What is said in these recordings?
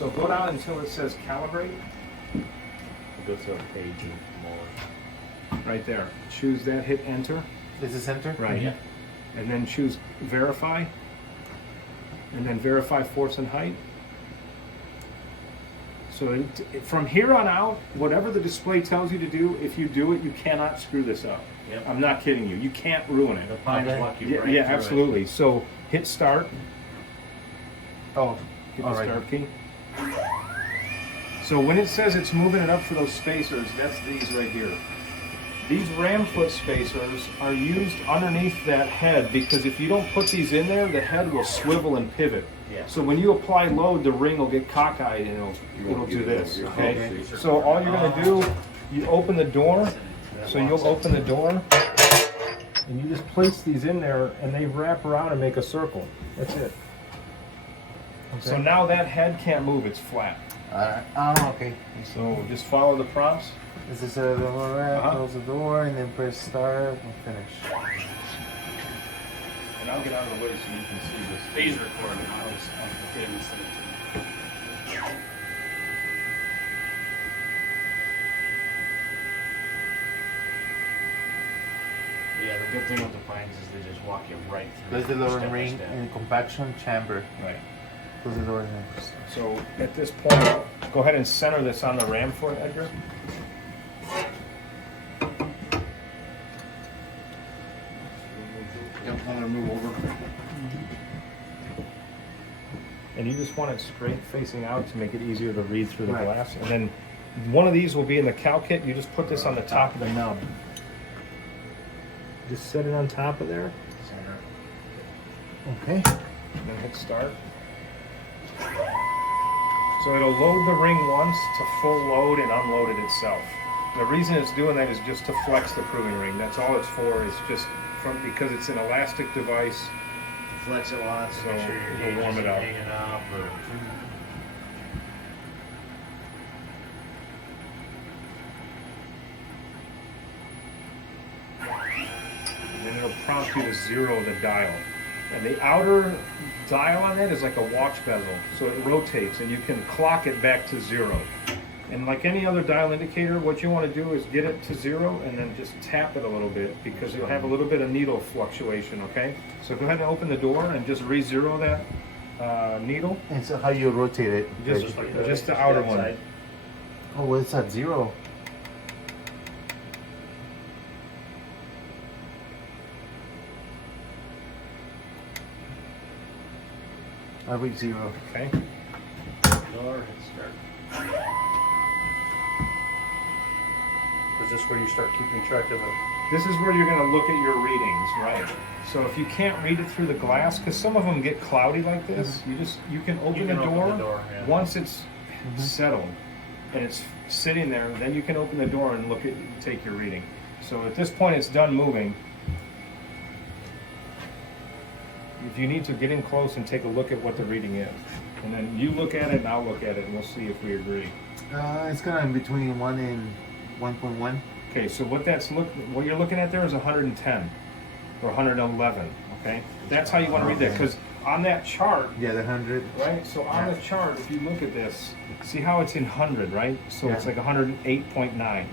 So go down until it says calibrate. Go to a page and more. Right there. Choose that, hit enter. Is this enter? Right. Yeah. And then choose verify. And then verify force and height. So from here on out, whatever the display tells you to do, if you do it, you cannot screw this up. Yep. I'm not kidding you. You can't ruin it. The pines Okay. walk you Yeah, right yeah, through absolutely. So hit start. Oh, Hit all the right. start key. So when it says it's moving it up for those spacers, that's these right here. These ram foot spacers are used underneath that head because if you don't put these in there, the head will swivel and pivot. Yeah. So when you apply load, the ring will get cockeyed and it'll do this. Okay. So all you're gonna do, you open the door. So you'll open the door, and you just place these in there, and they wrap around and make a circle. That's it. So now that head can't move; it's flat. Alright. Oh, okay. So just follow the prompts. This is the door wrap, close the door, and then press start and finish. And I'll get out of the way so you can see this. Phase recording. I was getting this thing too. Yeah, the good thing with the pines is they just walk you right through. Close the door step and by ring step. and compaction chamber. Right. Close the door and ring. So at this point, go ahead and center this on the ram foot, Edgar. Yep, I'm gonna move over. And you just want it straight facing out to make it easier to read through the Right. glass. And then one of these will be in the cow kit. You just put this on the top of the nub. Just set it on top of there, Center. Okay. and then hit start. So it'll load the ring once to full load and unload it itself. The reason it's doing that is just to flex the proving ring. That's all it's for. Is just because it's an elastic device. Flex it once, So make sure your it'll gauge warm isn't it up. hanging up or And then it'll prompt you to zero the dial. And the outer dial on that is like a watch bezel. So it rotates and you can clock it back to zero. And like any other dial indicator, what you want to do is get it to zero and then just tap it a little bit because you'll have a little bit of needle fluctuation, okay? So go ahead and open the door and just re-zero that needle. And so how you rotate it? Just, just the outer one. side. Oh, well, it's at zero. I read zero. Okay. Door, hit start. Is this where you start keeping track of the? This is where you're going to look at your readings, right? So if you can't read it through the glass, because some of them get cloudy like this, you can open the door. Yeah. Once it's settled and it's sitting there, then you can open the door and take your reading. So at this point, it's done moving. If you need to get in close and take a look at what the reading is, and then you look at it and I'll look at it and we'll see if we agree. It's kind of in between 1 and 1.1. Okay, so what you're looking at there is 110 or 111. Okay, that's how you want to read that because on that chart, Yeah, the 100. right? So on the chart, if you look at this, see how it's in 100, right? So it's Yeah. like 108.9,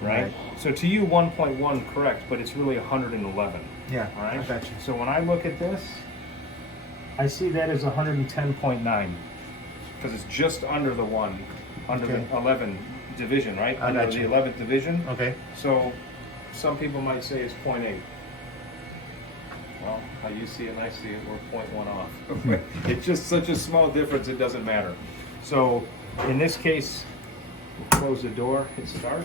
right? Right. So to you, 1.1 correct, but it's really 111. Yeah, All right. I got you. So when I look at this, I see that as 110.9 because it's just under the one, under Okay. the 11 division, right? I Under got the you. 11th division. Okay. So some people might say it's 0.8. Well, how you see it and I see it, we're 0.1 off. It's just such a small difference, it doesn't matter. So in this case, we'll close the door, hit start.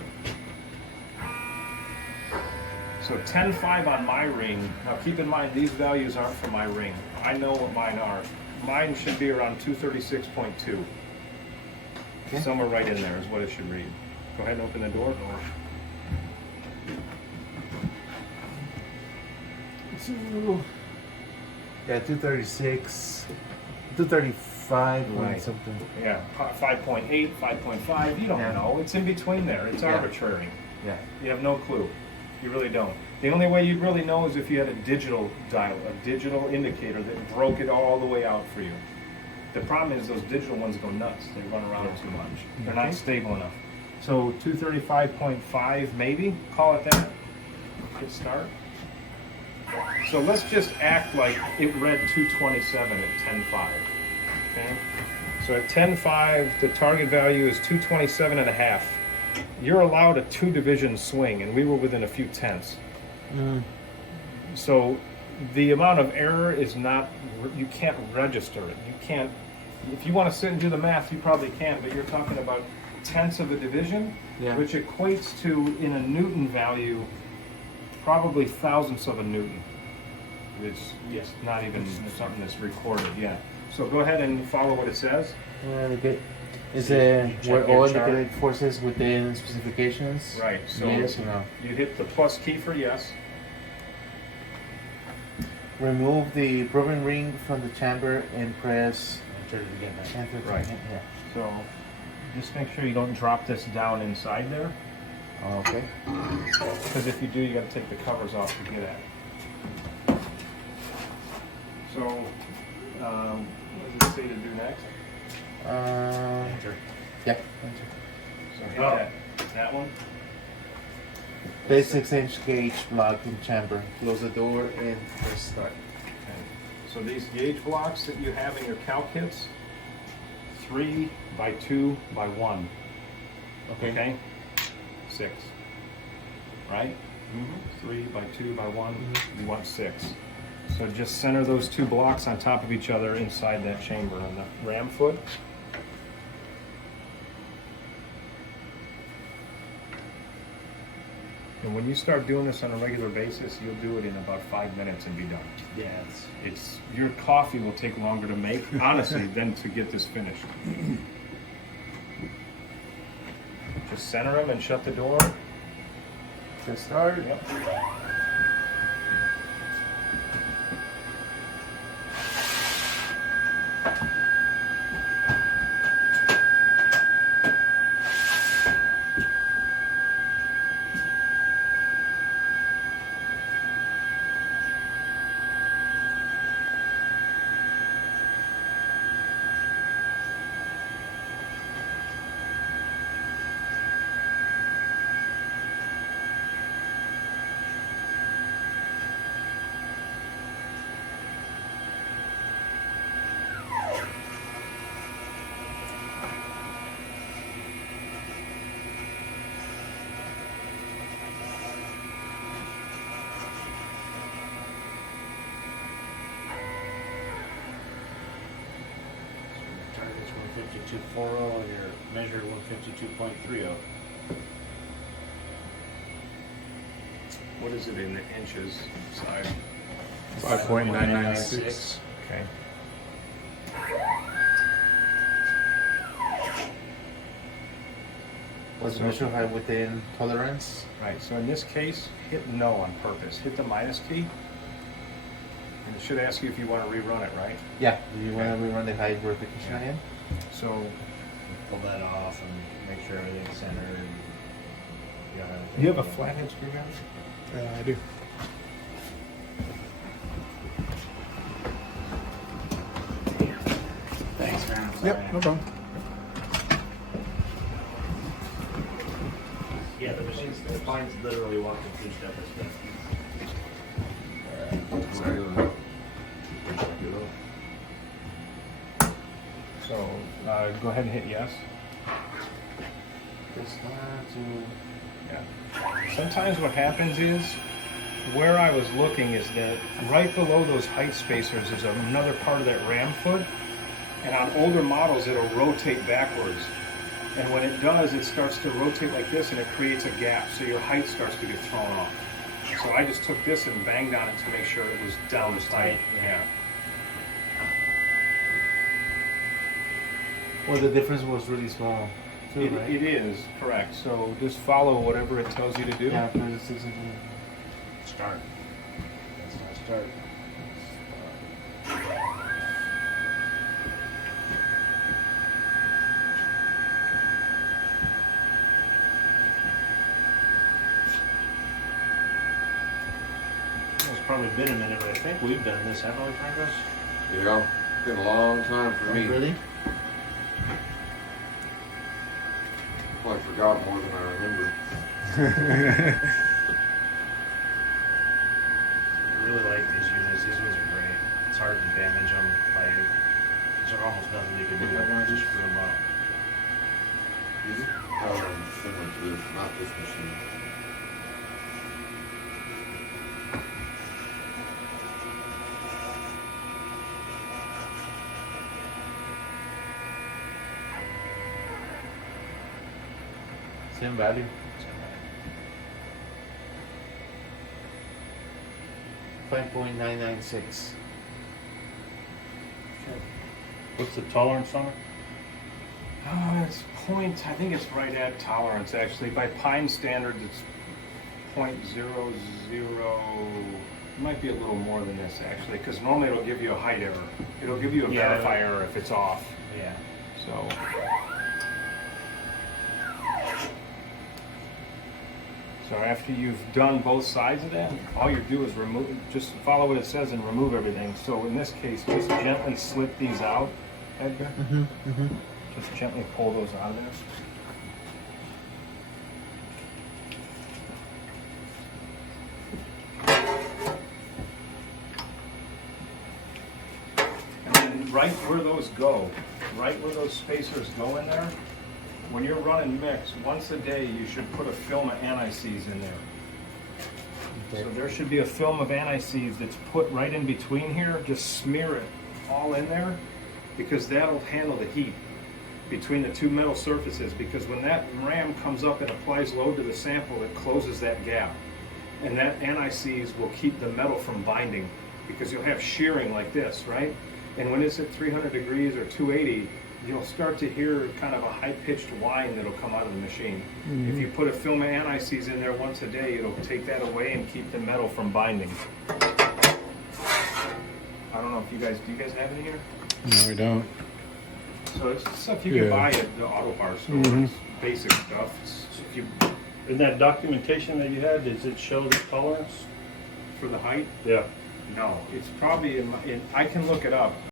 So 10.5 on my ring. Now keep in mind, these values aren't for my ring. I know what mine are. Mine should be around 236.2. Okay. Somewhere right in there is what it should read. Go ahead and open the door. Yeah, 236, 235 Right. point something. Yeah, 5.8, 5.5, you don't Yeah. know. It's in between there. It's Yeah. arbitrary. Yeah. You have no clue. You really don't. The only way you'd really know is if you had a digital dial, a digital indicator that broke it all the way out for you. The problem is those digital ones go nuts. They run around too much. They're not stable enough. So 235.5 maybe, call it that. Hit start. So let's just act like it read 227 at 10.5. Okay? So at 10.5, the target value is 227 and a half. You're allowed a 2-division swing, and we were within a few tenths. So the amount of error is not, you can't register it. You can't, if you want to sit and do the math, you probably can, but you're talking about tenths of a division, which equates to, in a Newton value, probably thousandths of a Newton. It's not even something that's recorded yet. So go ahead and follow what it says. Okay. Is You it check where your all chart. indicated forces within specifications? Right. So Yes or no? you hit the plus key for yes. Remove the proven ring from the chamber and press Enter it again. enter. to- Right. Yeah. So just make sure you don't drop this down inside there, Okay. because if you do, you got to take the covers off to get at it. So what does it say to do next? Enter. Yeah. So hit that one. Place 6-inch gauge block in chamber. Close the door and press start. Okay. So these gauge blocks that you have in your calc kits, 3 by 2 by 1. Okay? 6. Right? 3 by 2 by 1. You want 6. So just center those 2 blocks on top of each other inside that chamber on the ram foot. And when you start doing this on a regular basis, you'll do it in about 5 minutes and be done. Yeah, It's your coffee will take longer to make, honestly, than to get this finished. Just center them and shut the door. Press start. Yep. Target's 152.40 and your measure 152.30. What is it in the inches side? 5.996. Okay. Was the measure height within tolerance? Right, so in this case, hit no on purpose. Hit the minus key. And it should ask you if you want to rerun it, right? Yeah. Do you want to rerun the height verification again? So Pull that off and make sure everything's centered. And got everything. you have a flathead screwdriver? I do. Thanks, man. Yep, no problem. Yeah, the machine's mine's literally walking through step by step. Sorry. So go ahead and hit yes. Press start to. Yeah. Sometimes what happens is, where I was looking is that right below those height spacers is another part of that ram foot, and on older models it'll rotate backwards. And when it does, it starts to rotate like this and it creates a gap, so your height starts to get thrown off. So I just took this and banged on it to make sure it was down tight. Yeah. Well, the difference was really small. Too, right? It is, correct. So just follow whatever it tells you to do. Yeah, press 6 inch. Start. That's not start. It's probably been a minute, but I think we've done this, haven't we, Francis? Yeah. Been a long time for me. Really? Well, I forgot more than I remember. I really like these units. These ones are great. It's hard to damage them. Like, there's almost nothing you can do. Just screw them up. Similar to this, not this machine. Same value. 5.996. What's the tolerance on it? It's point, I think it's right at tolerance actually. By Pine standards, it's 0.00. It might be a little more than this actually, because normally it'll give you a height error. It'll give you a Yeah. verify error if it's off. Yeah. So. So after you've done both sides of that, all you do is remove, just follow what it says and remove everything. So in this case, just gently slip these out, Edgar. Just gently pull those out of there. And then right where those go, right where those spacers go in there, when you're running mix, once a day you should put a film of anti-seize in there. So there should be a film of anti-seize that's put right in between here. Just smear it all in there, because that'll handle the heat between the two metal surfaces, because when that ram comes up and applies load to the sample, it closes that gap. And that anti-seize will keep the metal from binding, because you'll have shearing like this, right? And when it's at 300 degrees or 280, you'll start to hear kind of a high-pitched whine that'll come out of the machine. If you put a film of anti-seize in there once a day, it'll take that away and keep the metal from binding. I don't know if you guys, do you guys have it here? No, we don't. So it's stuff you can buy at the auto parts store. It's basic stuff. If you, In that documentation that you had, does it show the tolerance? for the height, Yeah. no. It's probably I can look it up.